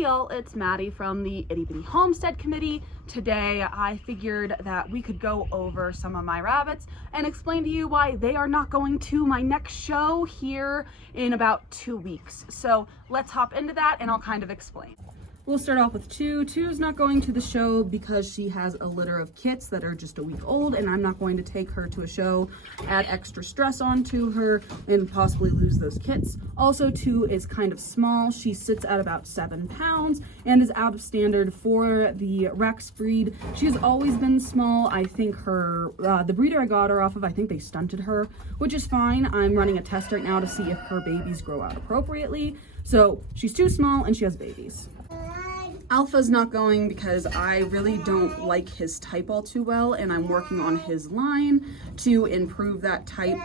Hey y'all, it's Maddie from the Itty Bitty Homestead Committee. Today I figured that we could go over some of my rabbits and explain to you why they are not going to my next show here in about 2 weeks. So let's hop into that and I'll kind of explain. We'll start off with Two. Two's not going to the show because she has a litter of kits that are just a week old, and I'm not going to take her to a show, add extra stress onto her, and possibly lose those kits. Also, Two is kind of small. She sits at about 7 pounds and is out of standard for the Rex breed. She has always been small. I think her, the breeder I got her off of, I think they stunted her, which is fine. I'm running a test right now to see if her babies grow out appropriately. So she's too small and she has babies. Alpha's not going because I really don't like his type all too well, and I'm working on his line to improve that type.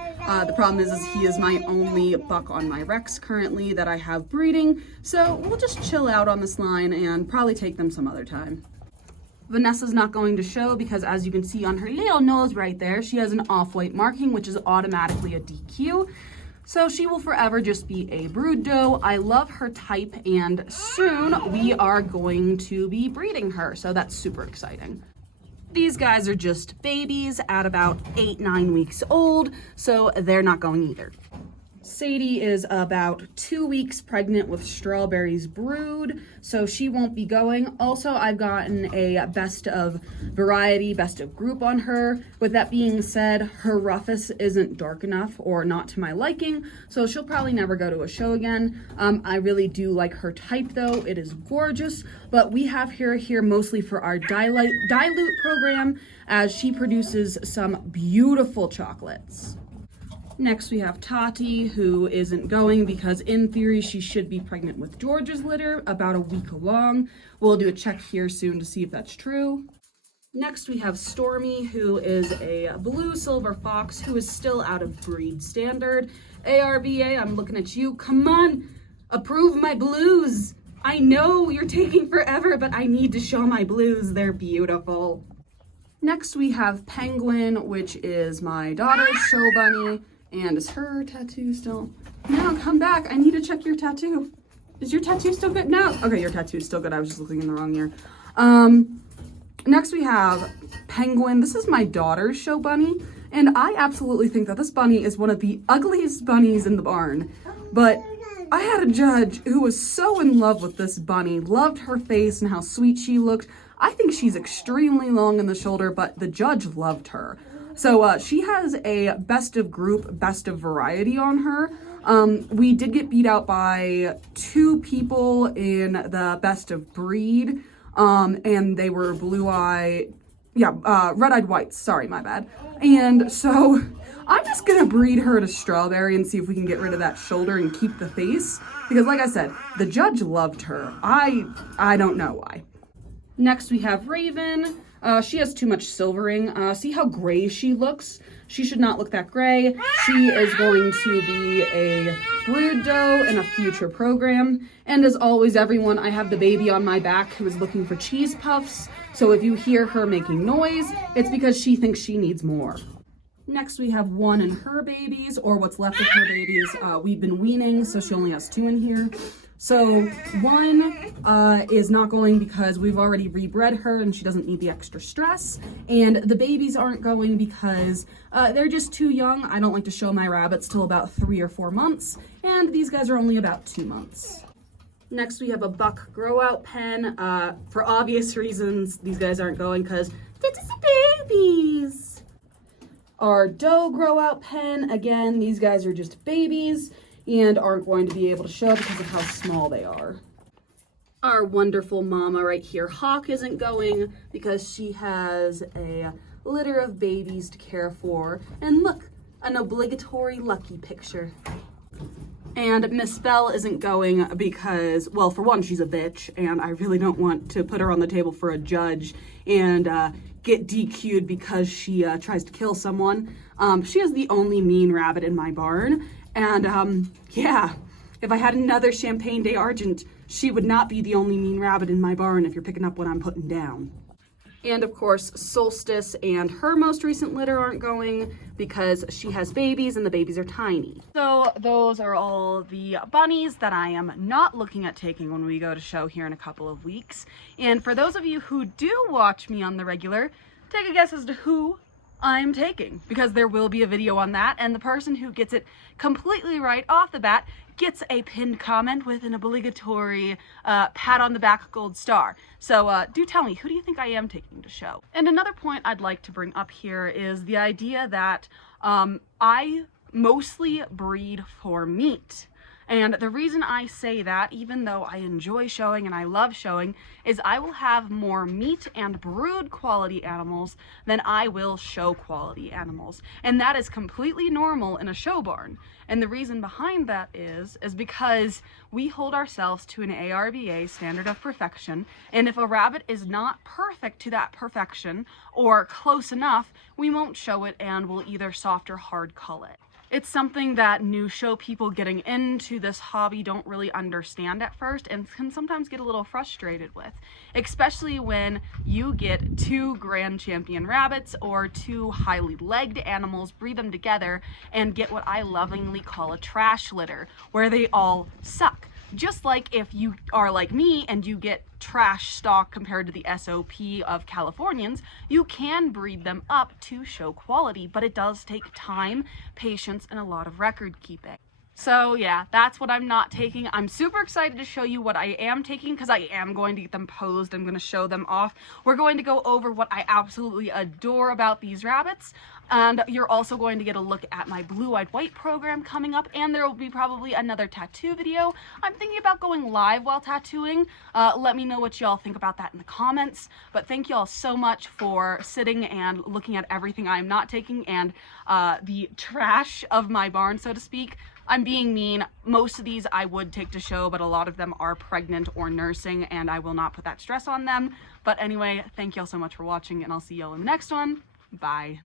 The problem is he is my only buck on my Rex currently that I have breeding, so we'll just chill out on this line and probably take them some other time. Vanessa's not going to show because, as you can see on her little nose right there, she has an off-white marking, which is automatically a DQ. So she will forever just be a brood doe. I love her type, and soon we are going to be breeding her, so that's super exciting. These guys are just babies at about 8-9 weeks old, so they're not going either. Sadie is about 2 weeks pregnant with Strawberry's brood, so she won't be going. Also, I've gotten a best of variety, best of group on her. With that being said, her rufous isn't dark enough or not to my liking, so she'll probably never go to a show again. I really do like her type though. It is gorgeous, but we have her here mostly for our dilute program, as she produces some beautiful chocolates. Next we have Tati, who isn't going because in theory she should be pregnant with George's litter, about a week along. We'll do a check here soon to see if that's true. Next we have Stormy, who is a blue silver fox who is still out of breed standard. ARBA, I'm looking at you. Come on, approve my blues. I know you're taking forever, but I need to show my blues. They're beautiful. Next we have Penguin, which is my daughter's show bunny. And is her tattoo still? No, come back. I need to check your tattoo. Is your tattoo still good? No. Okay, your tattoo is still good. I was just looking in the wrong ear. Next we have Penguin. This is my daughter's show bunny. And I absolutely think that this bunny is one of the ugliest bunnies in the barn. But I had a judge who was so in love with this bunny, loved her face and how sweet she looked. I think she's extremely long in the shoulder, but the judge loved her. So she has a best of group, best of variety on her. We did get beat out by 2 people in the best of breed, and they were red-eyed whites, sorry, my bad. And so I'm just gonna breed her to Strawberry and see if we can get rid of that shoulder and keep the face, because like I said, the judge loved her. I don't know why. Next we have Raven. She has too much silvering. See how gray she looks? She should not look that gray. She is going to be a brood doe in a future program. And as always, everyone, I have the baby on my back who is looking for cheese puffs. So if you hear her making noise, it's because she thinks she needs more. Next, we have One and her babies, or what's left of her babies. We've been weaning, so she only has 2 in here. So One is not going because we've already rebred her and she doesn't need the extra stress. And the babies aren't going because they're just too young. I don't like to show my rabbits till about 3 or 4 months. And these guys are only about 2 months. Next, we have a buck grow out pen. For obvious reasons, these guys aren't going because they're just babies. Our doe grow out pen, again, these guys are just babies and aren't going to be able to show because of how small they are. Our wonderful mama right here, Hawk, isn't going because she has a litter of babies to care for. And look, an obligatory lucky picture. And Misspell isn't going because, well, for one, she's a bitch, and I really don't want to put her on the table for a judge and get DQ'd because she tries to kill someone. She is the only mean rabbit in my barn. And yeah, if I had another Champagne Day Argent, she would not be the only mean rabbit in my barn if you're picking up what I'm putting down. And of course, Solstice and her most recent litter aren't going because she has babies and the babies are tiny. So those are all the bunnies that I am not looking at taking when we go to show here in a couple of weeks. And for those of you who do watch me on the regular, take a guess as to who I'm taking, because there will be a video on that, and the person who gets it completely right off the bat gets a pinned comment with an obligatory pat on the back gold star. So do tell me, who do you think I am taking to show? And another point I'd like to bring up here is the idea that I mostly breed for meat. And the reason I say that, even though I enjoy showing and I love showing, is I will have more meat and brood quality animals than I will show quality animals. And that is completely normal in a show barn. And the reason behind that is because we hold ourselves to an ARBA standard of perfection. And if a rabbit is not perfect to that perfection or close enough, we won't show it and we'll either soft or hard cull it. It's something that new show people getting into this hobby don't really understand at first and can sometimes get a little frustrated with, especially when you get 2 grand champion rabbits or 2 highly legged animals, breed them together, and get what I lovingly call a trash litter, where they all suck. Just like if you are like me and you get trash stock compared to the SOP of Californians, you can breed them up to show quality, but it does take time, patience, and a lot of record keeping. So yeah, that's what I'm not taking. I'm super excited to show you what I am taking because I am going to get them posed. I'm going to show them off. We're going to go over what I absolutely adore about these rabbits. And you're also going to get a look at my blue-eyed white program coming up, and there will be probably another tattoo video. I'm thinking about going live while tattooing. Let me know what y'all think about that in the comments. But thank y'all so much for sitting and looking at everything I'm not taking and the trash of my barn, so to speak. I'm being mean. Most of these I would take to show, but a lot of them are pregnant or nursing, and I will not put that stress on them. But anyway, thank y'all so much for watching, and I'll see y'all in the next one. Bye.